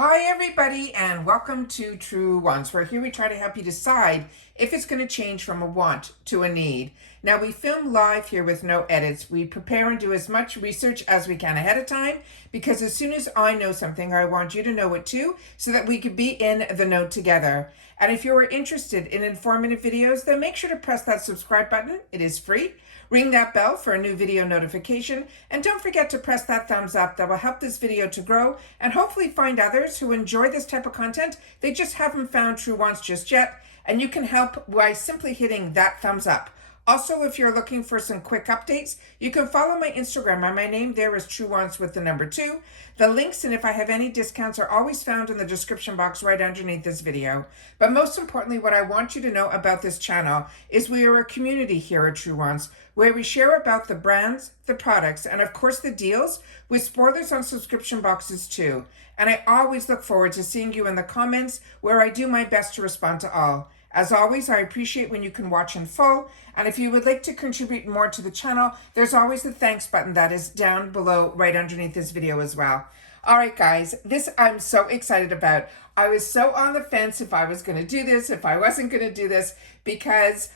Hi everybody and welcome to Truewants, where here we try to help you decide if it's going to change from a want to a need. Now we film live here with no edits. We prepare and do as much research as we can ahead of time because as soon as I know something, I want you to know it too so that we could be in the know together. And if you're interested in informative videos, then make sure to press that subscribe button. It is free. Ring that bell for a new video notification, and don't forget to press that thumbs up. That will help this video to grow and hopefully find others who enjoy this type of content. They just haven't found Truewants just yet, and you can help by simply hitting that thumbs up. Also, if you're looking for some quick updates, you can follow my Instagram, and my name there is Truewants with the number 2. The links, and if I have any discounts, are always found in the description box right underneath this video. But most importantly, what I want you to know about this channel is we are a community here at Truewants, where we share about the brands, the products, and of course the deals, with spoilers on subscription boxes too. And I always look forward to seeing you in the comments, where I do my best to respond to all. As always, I appreciate when you can watch in full, and if you would like to contribute more to the channel, there's always the thanks button that is down below right underneath this video as well. All right, guys, this I'm so excited about. I was so on the fence if I was going to do this, if I wasn't going to do this, because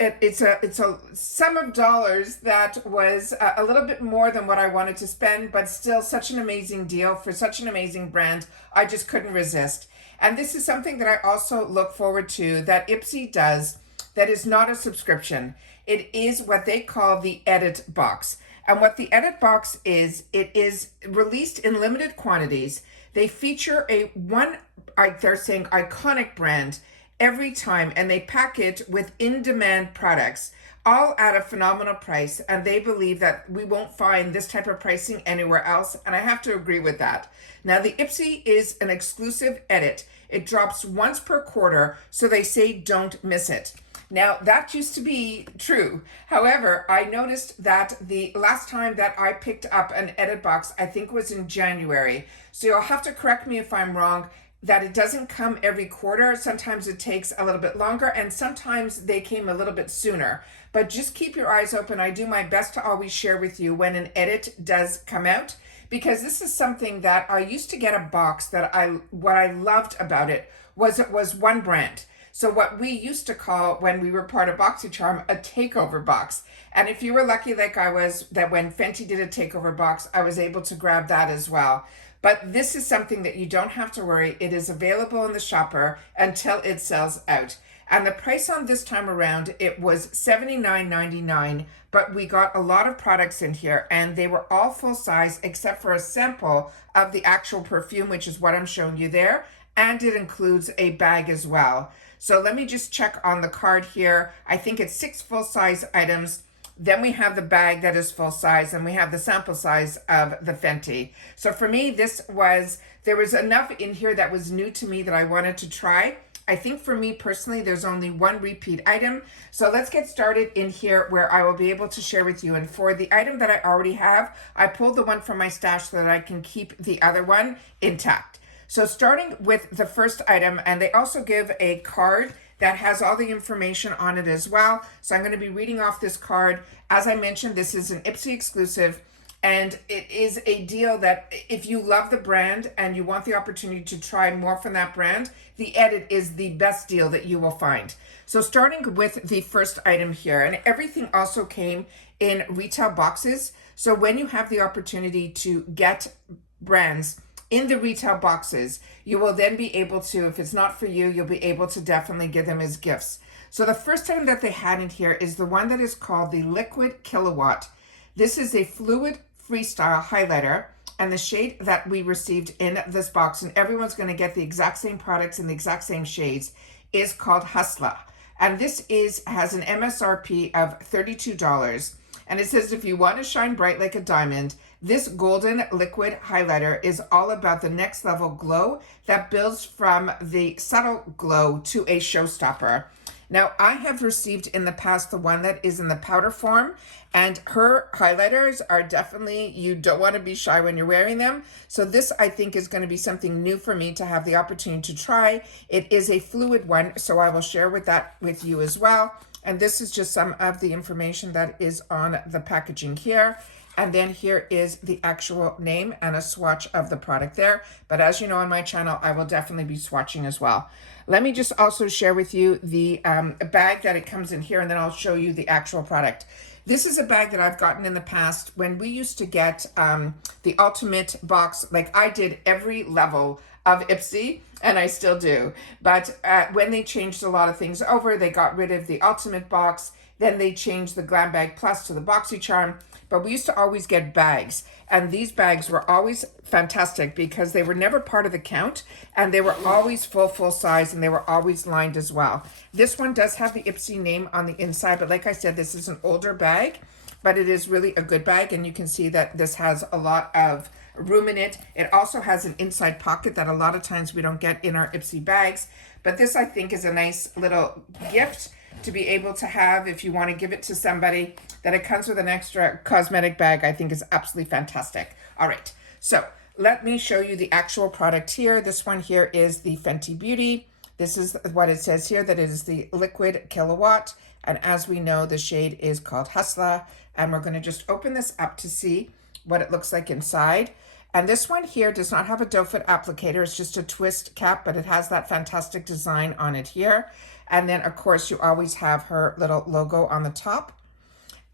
it's a sum of dollars that was a little bit more than what I wanted to spend, but still such an amazing deal for such an amazing brand. I just couldn't resist. And this is something that I also look forward to that Ipsy does that is not a subscription. It is what they call the edit box. And what the edit box is, it is released in limited quantities. They feature they're saying iconic brand every time, and they pack it with in-demand products, all at a phenomenal price, and they believe that we won't find this type of pricing anywhere else, and I have to agree with that. Now, the Ipsy is an exclusive edit. It drops once per quarter, so they say don't miss it. Now, that used to be true. However, I noticed that the last time that I picked up an edit box, I think was in January, so you'll have to correct me if I'm wrong, that it doesn't come every quarter. Sometimes it takes a little bit longer, and sometimes they came a little bit sooner. But just keep your eyes open. I do my best to always share with you when an edit does come out, because this is something that I used to get a box that what I loved about it was one brand. So what we used to call, when we were part of BoxyCharm, a takeover box. And if you were lucky like I was, that when Fenty did a takeover box, I was able to grab that as well. But this is something that you don't have to worry. It is available in the shopper until it sells out. And the price on this time around, it was $79.99, but we got a lot of products in here, and they were all full size except for a sample of the actual perfume, which is what I'm showing you there, and it includes a bag as well. So let me just check on the card here. I think it's 6 full size items. Then we have the bag that is full size, and we have the sample size of the Fenty. So for me, there was enough in here that was new to me that I wanted to try. I think for me personally, there's only one repeat item. So let's get started in here, where I will be able to share with you. And for the item that I already have, I pulled the one from my stash so that I can keep the other one intact. So starting with the first item, and they also give a card that has all the information on it as well. So I'm going to be reading off this card. As I mentioned, this is an Ipsy exclusive, and it is a deal that if you love the brand and you want the opportunity to try more from that brand, the edit is the best deal that you will find. So starting with the first item here, and everything also came in retail boxes. So when you have the opportunity to get brands in the retail boxes, you will then be able to, if it's not for you, you'll be able to definitely give them as gifts. So the first item that they had in here is the one that is called the Liquid Kilowatt. This is a fluid freestyle highlighter, and the shade that we received in this box, and everyone's going to get the exact same products in the exact same shades, is called Hustla. And this has an MSRP of $32. And it says, if you want to shine bright like a diamond, this golden liquid highlighter is all about the next level glow that builds from the subtle glow to a showstopper. Now, I have received in the past the one that is in the powder form, and her highlighters are definitely, you don't want to be shy when you're wearing them. So this, I think, is going to be something new for me to have the opportunity to try. It is a fluid one, so I will share that with you as well. And this is just some of the information that is on the packaging here. And then here is the actual name and a swatch of the product there. But as you know, on my channel, I will definitely be swatching as well. Let me just also share with you the bag that it comes in here, and then I'll show you the actual product. This is a bag that I've gotten in the past when we used to get the ultimate box. Like, I did every level of Ipsy, and I still do. But when they changed a lot of things over, they got rid of the ultimate box. Then they changed the Glam Bag Plus to the BoxyCharm. But we used to always get bags, and these bags were always fantastic because they were never part of the count, and they were always full size, and they were always lined as well. This one does have the Ipsy name on the inside, but like I said, this is an older bag, but it is really a good bag, and you can see that this has a lot of room in it. It also has an inside pocket that a lot of times we don't get in our Ipsy bags, but this I think is a nice little gift to be able to have if you want to give it to somebody. That it comes with an extra cosmetic bag, I think is absolutely fantastic. All right, so let me show you the actual product here. This one here is the Fenty Beauty. This is what it says here, that it is the liquid Kilowatt. And as we know, the shade is called Hustler. And we're going to just open this up to see what it looks like inside. And this one here does not have a doe foot applicator. It's just a twist cap, but it has that fantastic design on it here. And then, of course, you always have her little logo on the top.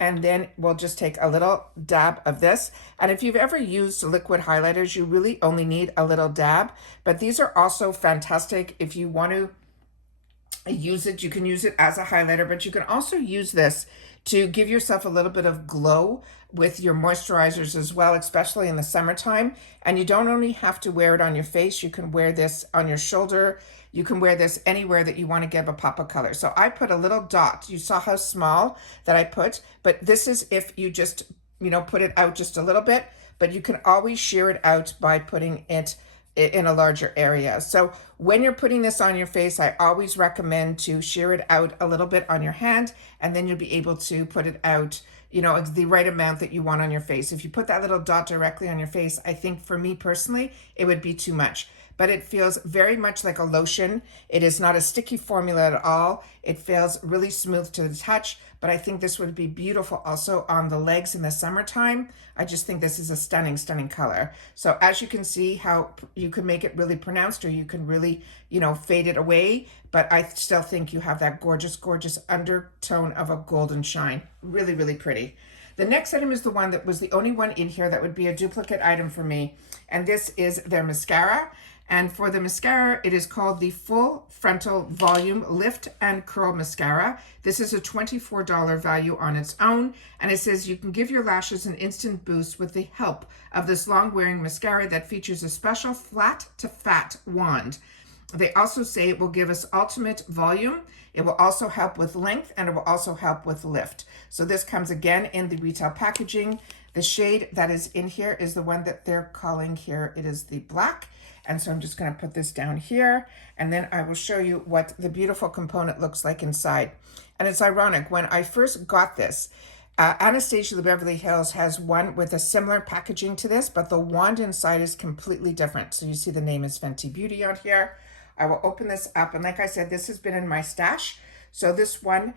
And then we'll just take a little dab of this. And if you've ever used liquid highlighters, you really only need a little dab. But these are also fantastic if you want to use it. You can use it as a highlighter, but you can also use this to give yourself a little bit of glow with your moisturizers as well, especially in the summertime. And you don't only have to wear it on your face. You can wear this on your shoulder. You can wear this anywhere that you want to give a pop of color. So I put a little dot. You saw how small that I put, but this is if you just, put it out just a little bit, but you can always shear it out by putting it in a larger area. So when you're putting this on your face, I always recommend to shear it out a little bit on your hand, and then you'll be able to put it out, the right amount that you want on your face. If you put that little dot directly on your face, I think for me personally, it would be too much. But it feels very much like a lotion. It is not a sticky formula at all. It feels really smooth to the touch, but I think this would be beautiful also on the legs in the summertime. I just think this is a stunning color. So as you can see how you can make it really pronounced, or you can really, fade it away, but I still think you have that gorgeous undertone of a golden shine. Really pretty. The next item is the one that was the only one in here that would be a duplicate item for me, and this is their mascara. And for the mascara, it is called the Full Frontal Volume Lift and Curl Mascara. This is a $24 value on its own. And it says you can give your lashes an instant boost with the help of this long-wearing mascara that features a special flat to fat wand. They also say it will give us ultimate volume. It will also help with length, and it will also help with lift. So this comes again in the retail packaging. The shade that is in here is the one that they're calling here. It is the black. And so I'm just going to put this down here, and then I will show you what the beautiful component looks like inside. And it's ironic, when I first got this, Anastasia the Beverly Hills has one with a similar packaging to this, but the wand inside is completely different. So you see the name is Fenty Beauty on here. I will open this up, and like I said, this has been in my stash. So this one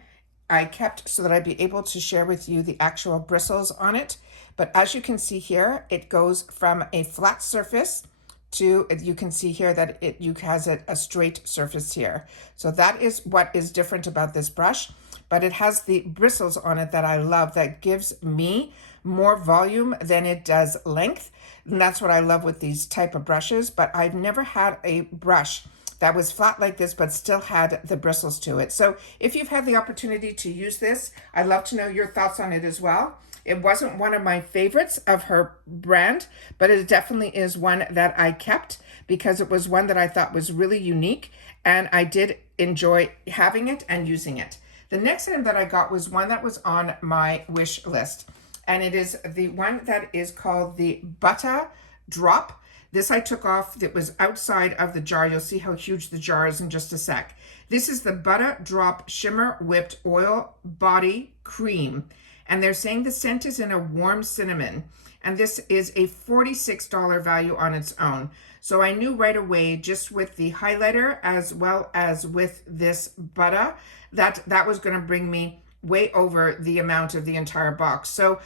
I kept so that I'd be able to share with you the actual bristles on it. But as you can see here, it goes from a flat surface to, you can see here that it has a straight surface here. So that is what is different about this brush, but it has the bristles on it that I love, that gives me more volume than it does length. And that's what I love with these type of brushes, but I've never had a brush that was flat like this, but still had the bristles to it. So if you've had the opportunity to use this, I'd love to know your thoughts on it as well. It wasn't one of my favorites of her brand, but it definitely is one that I kept because it was one that I thought was really unique, and I did enjoy having it and using it. The next item that I got was one that was on my wish list, and it is the one that is called the Butter Drop. This I took off. That was outside of the jar. You'll see how huge the jar is in just a sec. This is the Butter Drop Shimmer Whipped Oil Body Cream. And they're saying the scent is in a warm cinnamon. And this is a $46 value on its own. So I knew right away, just with the highlighter as well as with this butter, that was going to bring me way over the amount of the entire box. So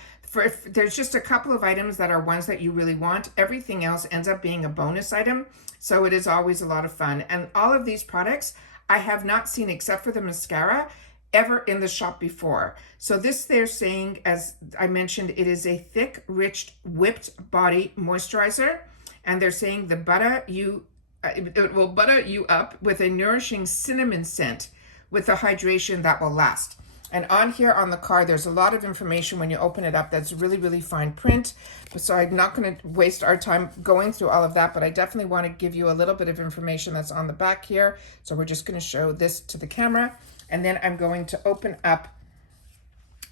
there's just a couple of items that are ones that you really want. Everything else ends up being a bonus item. So it is always a lot of fun. And all of these products I have not seen, except for the mascara, ever in the shop before. So this, they're saying, as I mentioned, it is a thick, rich, whipped body moisturizer. And they're saying it will butter you up with a nourishing cinnamon scent with a hydration that will last. And on here on the card, there's a lot of information when you open it up that's really, really fine print. So I'm not going to waste our time going through all of that, but I definitely want to give you a little bit of information that's on the back here. So we're just going to show this to the camera. And then I'm going to open up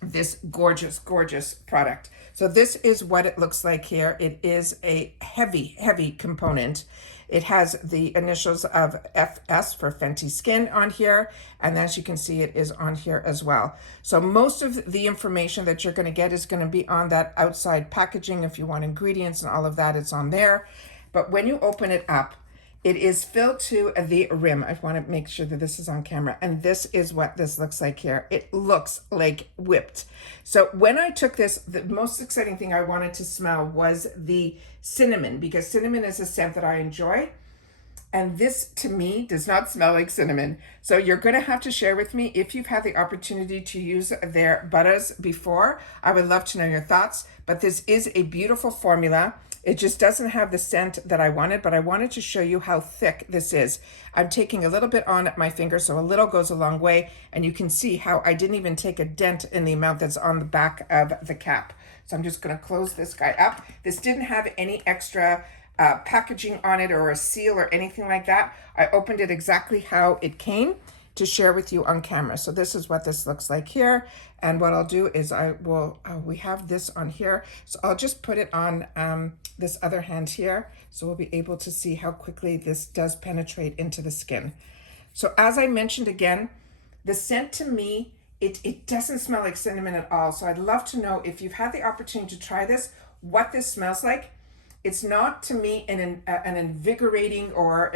this gorgeous, gorgeous product. So this is what it looks like here. It is a heavy, heavy component. It has the initials of FS for Fenty Skin on here. And as you can see, it is on here as well. So most of the information that you're going to get is going to be on that outside packaging. If you want ingredients and all of that, it's on there. But when you open it up, it is filled to the rim. I want to make sure that this is on camera. And this is what this looks like here. It looks like whipped. So when I took this, the most exciting thing I wanted to smell was the cinnamon, because cinnamon is a scent that I enjoy. And this, to me, does not smell like cinnamon. So you're going to have to share with me if you've had the opportunity to use their butters before. I would love to know your thoughts. But this is a beautiful formula. It just doesn't have the scent that I wanted, but I wanted to show you how thick this is. I'm taking a little bit on my finger, so a little goes a long way, and you can see how I didn't even take a dent in the amount that's on the back of the cap. So I'm just going to close this guy up. This didn't have any extra packaging on it or a seal or anything like that. I opened it exactly how it came to share with you on camera. So this is what this looks like here. And what I'll do is we have this on here. So I'll just put it on this other hand here. So we'll be able to see how quickly this does penetrate into the skin. So as I mentioned again, the scent to me, it doesn't smell like cinnamon at all. So I'd love to know if you've had the opportunity to try this, what this smells like. It's not to me an invigorating or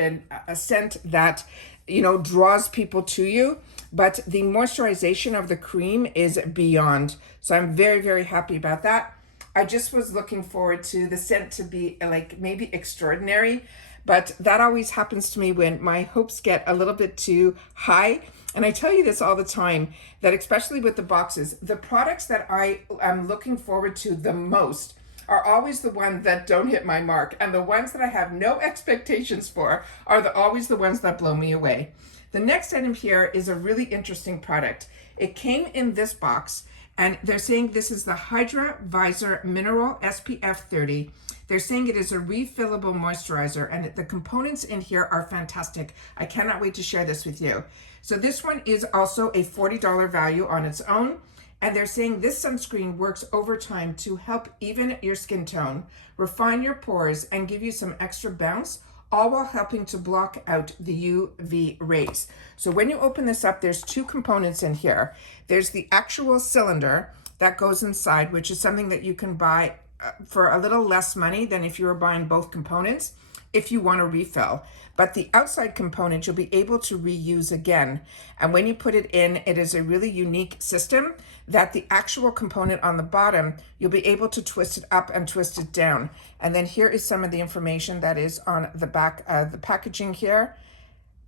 a scent that, you know, draws people to you, but the moisturization of the cream is beyond. So I'm very, very happy about that. I just was looking forward to the scent to be like maybe extraordinary, but that always happens to me when my hopes get a little bit too high. And I tell you this all the time, that especially with the boxes, the products that I am looking forward to the most are always the ones that don't hit my mark. And the ones that I have no expectations for are always the ones that blow me away. The next item here is a really interesting product. It came in this box, and they're saying this is the Hydra Visor Mineral SPF 30. They're saying it is a refillable moisturizer, and the components in here are fantastic. I cannot wait to share this with you. So this one is also a $40 value on its own. And they're saying this sunscreen works overtime to help even your skin tone, refine your pores, and give you some extra bounce, all while helping to block out the UV rays. So when you open this up, there's two components in here. There's the actual cylinder that goes inside, which is something that you can buy for a little less money than if you were buying both components, if you want to refill. But the outside component you'll be able to reuse again. And when you put it in, it is a really unique system that the actual component on the bottom, you'll be able to twist it up and twist it down. And then here is some of the information that is on the back of the packaging here.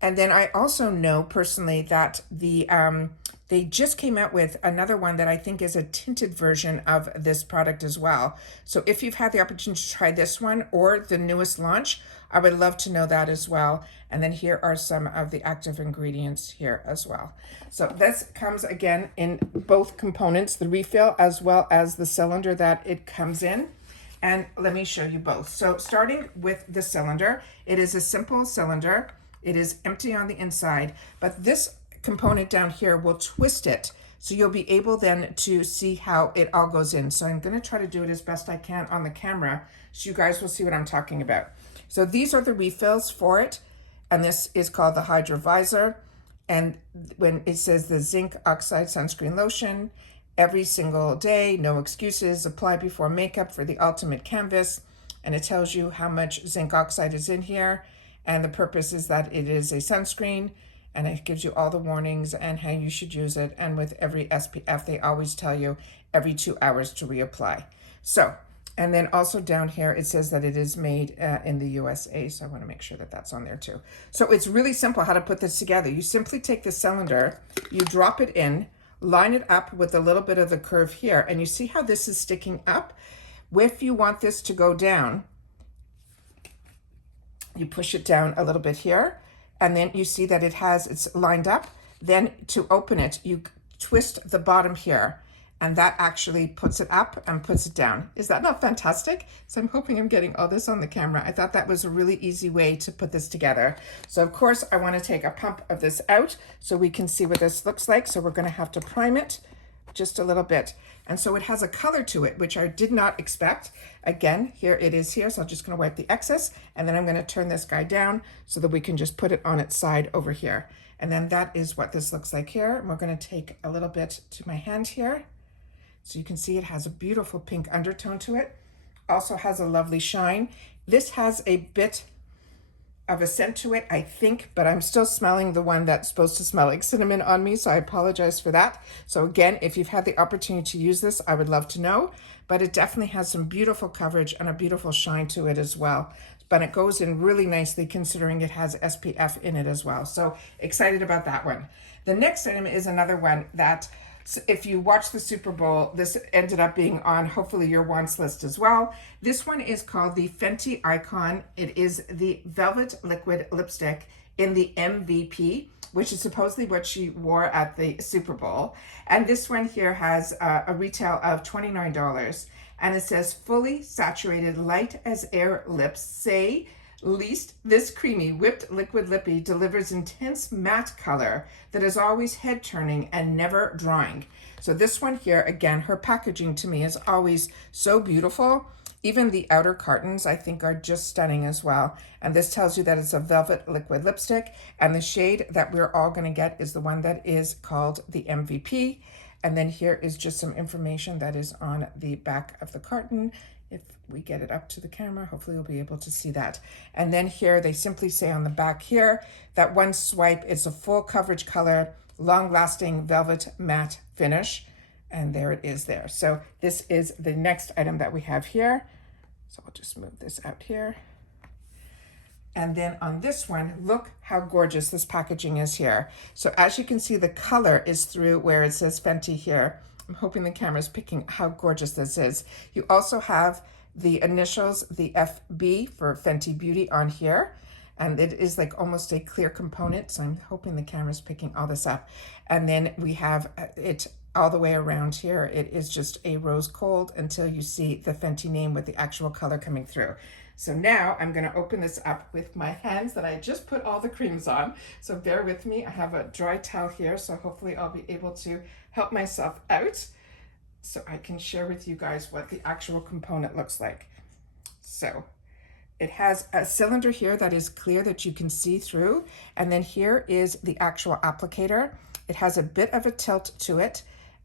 And then I also know personally that they just came out with another one that I think is a tinted version of this product as well. So if you've had the opportunity to try this one or the newest launch, I would love to know that as well. And then here are some of the active ingredients here as well. So this comes again in both components, the refill as well as the cylinder that it comes in. And let me show you both. So starting with the cylinder, it is a simple cylinder. It is empty on the inside, but this component down here will twist it. So you'll be able then to see how it all goes in. So I'm going to try to do it as best I can on the camera so you guys will see what I'm talking about. So these are the refills for it. And this is called the Hydra Visor. And when it says the zinc oxide sunscreen lotion, every single day, no excuses, apply before makeup for the ultimate canvas. And it tells you how much zinc oxide is in here. And the purpose is that it is a sunscreen. and it gives you all the warnings and how you should use it. And with every SPF, they always tell you every 2 hours to reapply. So, and then also down here, it says that it is made in the USA. So I want to make sure that that's on there too. So it's really simple how to put this together. You simply take the cylinder, you drop it in, line it up with a little bit of the curve here, and you see how this is sticking up? If you want this to go down, you push it down a little bit here, and then you see that it's lined up. Then to open it, you twist the bottom here, and that actually puts it up and puts it down. Is that not fantastic? So I'm hoping I'm getting all this on the camera. I thought that was a really easy way to put this together. So of course I want to take a pump of this out so we can see what this looks like. So we're going to have to prime it just a little bit. And so it has a color to it, which I did not expect. Again, here it is here. So I'm just going to wipe the excess, and then I'm going to turn this guy down so that we can just put it on its side over here. And then that is what this looks like here. And we're going to take a little bit to my hand here. So you can see it has a beautiful pink undertone to it. Also has a lovely shine. This has a bit of a scent to it, I think, but I'm still smelling the one that's supposed to smell like cinnamon on me, so I apologize for that. So again, if you've had the opportunity to use this, I would love to know, but it definitely has some beautiful coverage and a beautiful shine to it as well. But it goes in really nicely considering it has SPF in it as well. So excited about that one. The next item is another one that, so if you watch the Super Bowl, this ended up being on hopefully your wants list as well. This one is called the Fenty Icon. It is the Velvet Liquid Lipstick in the MVP, which is supposedly what she wore at the Super Bowl. And this one here has a retail of $29. And it says fully saturated light as air lips say least this creamy whipped liquid lippy delivers intense matte color that is always head turning and never drying. So this one here, again, her packaging to me is always so beautiful. Even the outer cartons I think are just stunning as well. And this tells you that it's a velvet liquid lipstick, and the shade that we're all going to get is the one that is called the MVP. And then here is just some information that is on the back of the carton. If we get it up to the camera, hopefully you'll be able to see that. And then here they simply say on the back here that one swipe, it's a full coverage color, long lasting velvet matte finish. And there it is there. So this is the next item that we have here. So I'll just move this out here. And then on this one, look how gorgeous this packaging is here. So as you can see, the color is through where it says Fenty here. I'm hoping the camera's picking how gorgeous this is. You also have the initials, the FB for Fenty Beauty on here. And it is like almost a clear component. So I'm hoping the camera's picking all this up. And then we have it all the way around here. It is just a rose gold until you see the Fenty name with the actual color coming through. So now I'm going to open this up with my hands that I just put all the creams on. So bear with me. I have a dry towel here, so hopefully I'll be able to help myself out so I can share with you guys what the actual component looks like. So it has a cylinder here that is clear that you can see through. And then here is the actual applicator. It has a bit of a tilt to it,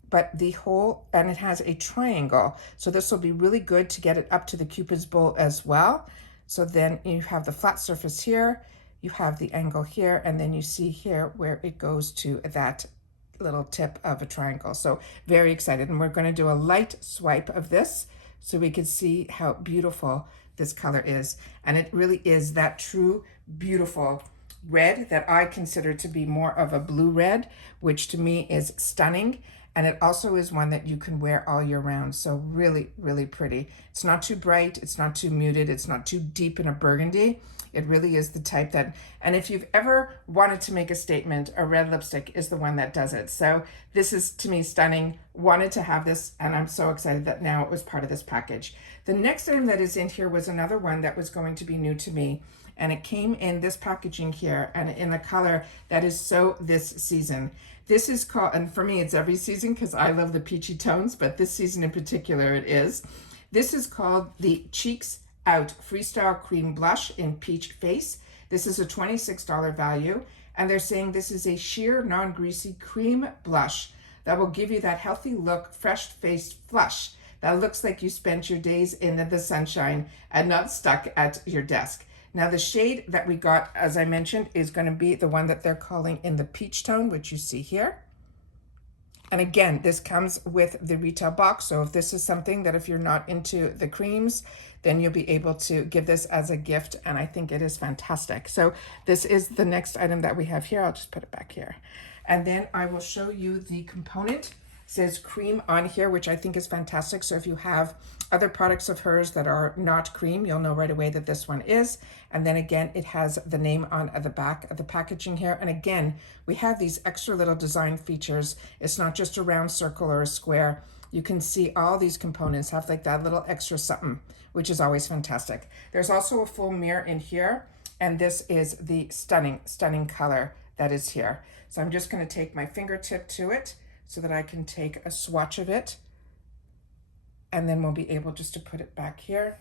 but the whole, and it has a triangle. So this will be really good to get it up to the Cupid's bow as well. So then you have the flat surface here, you have the angle here, and then you see here where it goes to that little tip of a triangle. So very excited. And we're going to do a light swipe of this so we can see how beautiful this color is. And it really is that true, beautiful red that I consider to be more of a blue red, which to me is stunning. And it also is one that you can wear all year round. So really, really pretty. It's not too bright. It's not too muted. It's not too deep in a burgundy. It really is the type that, and if you've ever wanted to make a statement, a red lipstick is the one that does it. So this is, to me, stunning. Wanted to have this, and I'm so excited that now it was part of this package. The next item that is in here was another one that was going to be new to me. And it came in this packaging here and in a color that is so this season. This is called, and for me it's every season because I love the peachy tones, but this season in particular it is. This is called the Cheeks Out Freestyle Cream Blush in Peach Face. This is a $26 value, and they're saying this is a sheer non-greasy cream blush that will give you that healthy look, fresh-faced flush that looks like you spent your days in the sunshine and not stuck at your desk. Now the shade that we got, as I mentioned, is going to be the one that they're calling in the peach tone, which you see here. And again, this comes with the retail box. So if this is something that if you're not into the creams, then you'll be able to give this as a gift. And I think it is fantastic. So this is the next item that we have here. I'll just put it back here. And then I will show you the component. It says cream on here, which I think is fantastic. So if you have other products of hers that are not cream, you'll know right away that this one is. And then again, it has the name on the back of the packaging here. And again, we have these extra little design features. It's not just a round circle or a square. You can see all these components have like that little extra something, which is always fantastic. There's also a full mirror in here. And this is the stunning, stunning color that is here. So I'm just going to take my fingertip to it so that I can take a swatch of it. And then we'll be able just to put it back here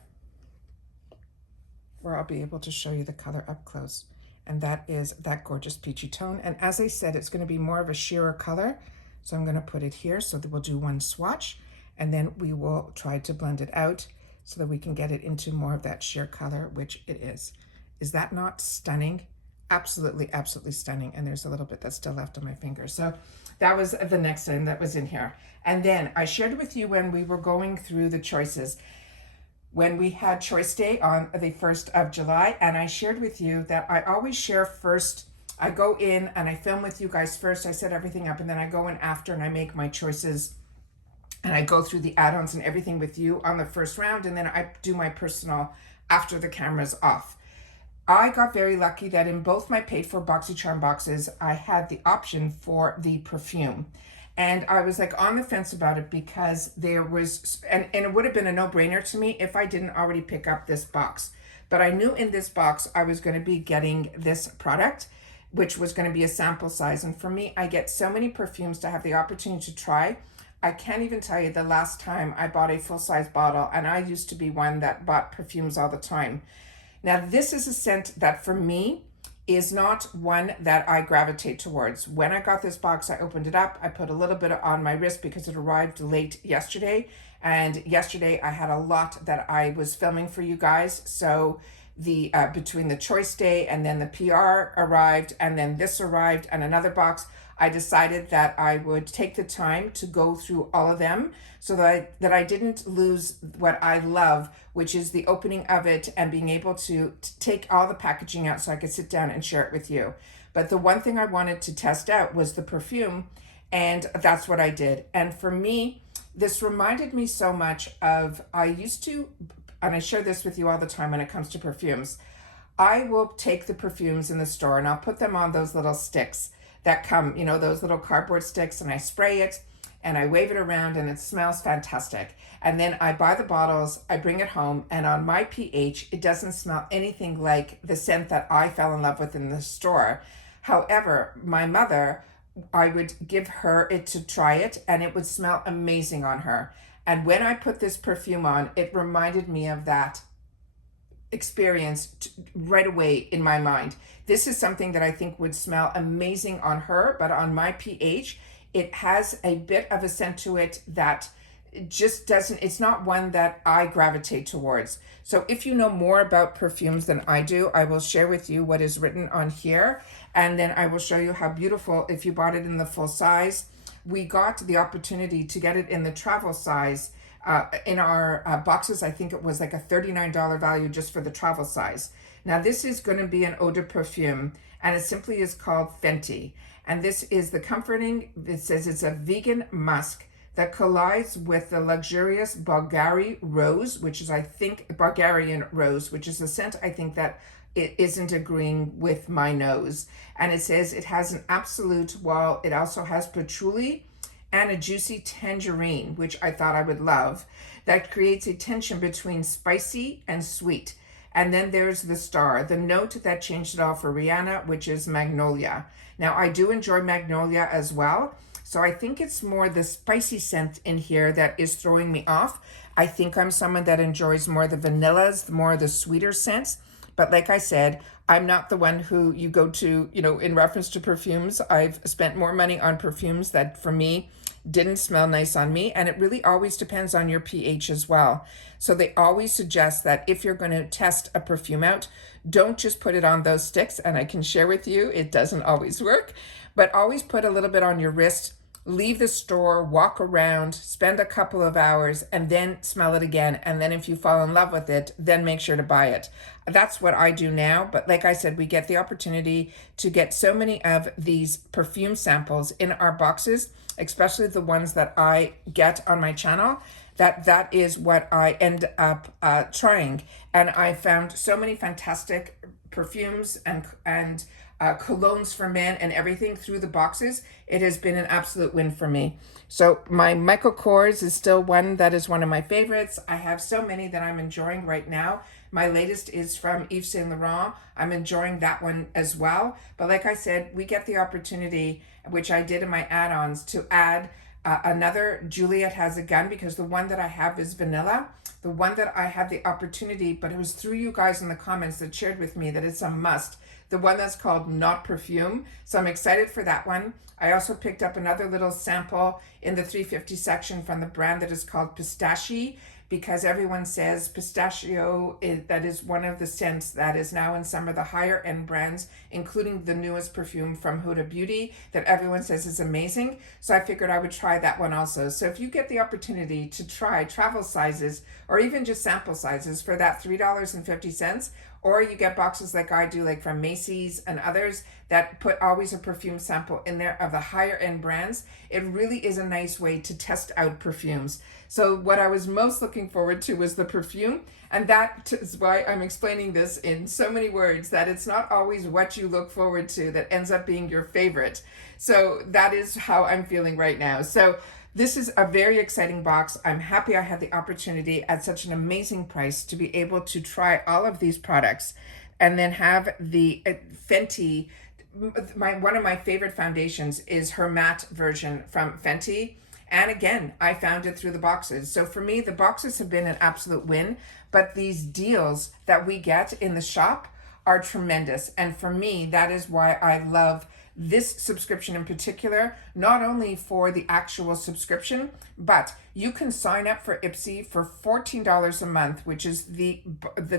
where I'll be able to show you the color up close. And that is that gorgeous peachy tone. And as I said, it's going to be more of a sheerer color. So I'm going to put it here so that we'll do one swatch and then we will try to blend it out so that we can get it into more of that sheer color, which it is. Is that not stunning? Absolutely, absolutely stunning. And there's a little bit that's still left on my finger. So that was the next item that was in here. And then I shared with you when we were going through the choices, when we had choice day on the 1st of July, and I shared with you that I always share first. I go in and I film with you guys first. I set everything up and then I go in after and I make my choices and I go through the add-ons and everything with you on the first round. And then I do my personal after the camera's off. I got very lucky that in both my paid for BoxyCharm boxes, I had the option for the perfume. And I was like on the fence about it because there was, and it would have been a no-brainer to me if I didn't already pick up this box. But I knew in this box, I was going to be getting this product, which was going to be a sample size. And for me, I get so many perfumes to have the opportunity to try. I can't even tell you the last time I bought a full-size bottle, and I used to be one that bought perfumes all the time. Now, this is a scent that for me is not one that I gravitate towards. When I got this box, I opened it up. I put a little bit on my wrist because it arrived late yesterday. And yesterday I had a lot that I was filming for you guys. So the between the choice day and then the PR arrived and then this arrived and another box, I decided that I would take the time to go through all of them so that I didn't lose what I love, which is the opening of it and being able to take all the packaging out so I could sit down and share it with you. But the one thing I wanted to test out was the perfume, and that's what I did. And for me, this reminded me so much of, I used to, and I share this with you all the time when it comes to perfumes, I will take the perfumes in the store and I'll put them on those little sticks that come, you know, those little cardboard sticks, and I spray it and I wave it around and it smells fantastic. And then I buy the bottles, I bring it home, and on my pH, it doesn't smell anything like the scent that I fell in love with in the store. However, my mother, I would give her it to try it and it would smell amazing on her. And when I put this perfume on, it reminded me of that experience right away in my mind. This is something that I think would smell amazing on her, but on my pH, it has a bit of a scent to it that just doesn't, it's not one that I gravitate towards. So if you know more about perfumes than I do, I will share with you what is written on here. And then I will show you how beautiful, if you bought it in the full size. We got the opportunity to get it in the travel size. In our boxes, I think it was like a $39 value just for the travel size. Now this is going to be an eau de perfume, and it simply is called Fenty. And this is the comforting, it says it's a vegan musk that collides with the luxurious Bulgari rose, which is, I think, Bulgarian rose, which is a scent I think that it isn't agreeing with my nose. And it says it has an absolute, while it also has patchouli and a juicy tangerine, which I thought I would love, that creates a tension between spicy and sweet. And then there's the star, the note that changed it all for Rihanna, which is magnolia. Now, I do enjoy magnolia as well, so I think it's more the spicy scent in here that is throwing me off. I think I'm someone that enjoys more the vanillas, more the sweeter scents. But like I said, I'm not the one who you go to, you know, in reference to perfumes. I've spent more money on perfumes that for me didn't smell nice on me, and it really always depends on your pH as well. So they always suggest that if you're going to test a perfume out, don't just put it on those sticks, and I can share with you, it doesn't always work, but always put a little bit on your wrist, leave the store, walk around, spend a couple of hours, and then smell it again. And then if you fall in love with it, then make sure to buy it. That's what I do now. But like I said, we get the opportunity to get so many of these perfume samples in our boxes, especially the ones that I get on my channel, that is what I end up trying. And I found so many fantastic perfumes and colognes for men and everything through the boxes. It has been an absolute win for me. So my Michael Kors is still one that is one of my favorites. I have so many that I'm enjoying right now. My latest is from Yves Saint Laurent. I'm enjoying that one as well. But like I said, we get the opportunity, which I did in my add-ons, to add another Juliet Has a Gun, because the one that I have is vanilla. The one that I had the opportunity, but it was through you guys in the comments that shared with me that it's a must, the one that's called Not Perfume. So I'm excited for that one. I also picked up another little sample in the 350 section from the brand that is called Pistachio, because everyone says pistachio that is one of the scents that is now in some of the higher end brands, including the newest perfume from Huda Beauty that everyone says is amazing. So I figured I would try that one also. So if you get the opportunity to try travel sizes or even just sample sizes for that $3.50, or you get boxes like I do, like from Macy's and others that put always a perfume sample in there of the higher end brands, it really is a nice way to test out perfumes. So what I was most looking forward to was the perfume, and that is why I'm explaining this in so many words, that it's not always what you look forward to that ends up being your favorite. So that is how I'm feeling right now. So this is a very exciting box. I'm happy I had the opportunity at such an amazing price to be able to try all of these products, and then have the Fenty. One of my favorite foundations is her matte version from Fenty. And again, I found it through the boxes. So for me, the boxes have been an absolute win, but these deals that we get in the shop are tremendous. And for me, that is why I love this subscription in particular, not only for the actual subscription, but you can sign up for Ipsy for $14 a month, which is the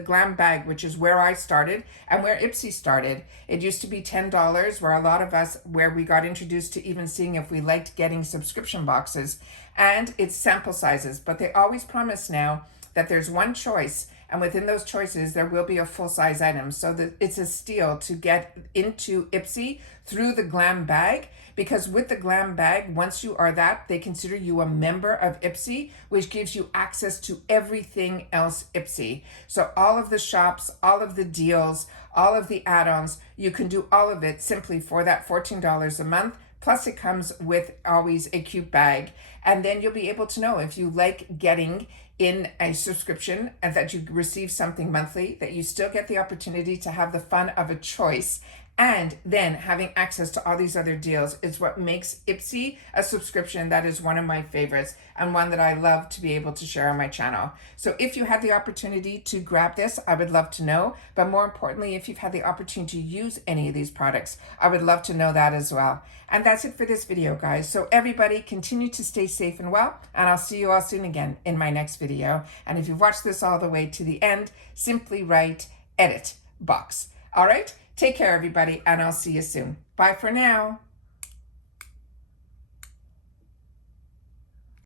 glam bag, which is where I started and where Ipsy started. It used to be $10, where a lot of us, where we got introduced to even seeing if we liked getting subscription boxes, and it's sample sizes. But they always promise now that there's one choice, and within those choices, there will be a full-size item. So that it's a steal to get into Ipsy through the glam bag, because with the glam bag, once you are that, they consider you a member of Ipsy, which gives you access to everything else Ipsy. So all of the shops, all of the deals, all of the add-ons, you can do all of it simply for that $14 a month. Plus it comes with always a cute bag. And then you'll be able to know if you like getting in a subscription and that you receive something monthly, that you still get the opportunity to have the fun of a choice. And then having access to all these other deals is what makes Ipsy a subscription that is one of my favorites, and one that I love to be able to share on my channel. So if you had the opportunity to grab this, I would love to know. But more importantly, if you've had the opportunity to use any of these products, I would love to know that as well. And that's it for this video, guys. So everybody continue to stay safe and well, and I'll see you all soon again in my next video. And if you've watched this all the way to the end, simply write edit box. All right? Take care, everybody, and I'll see you soon. Bye for now.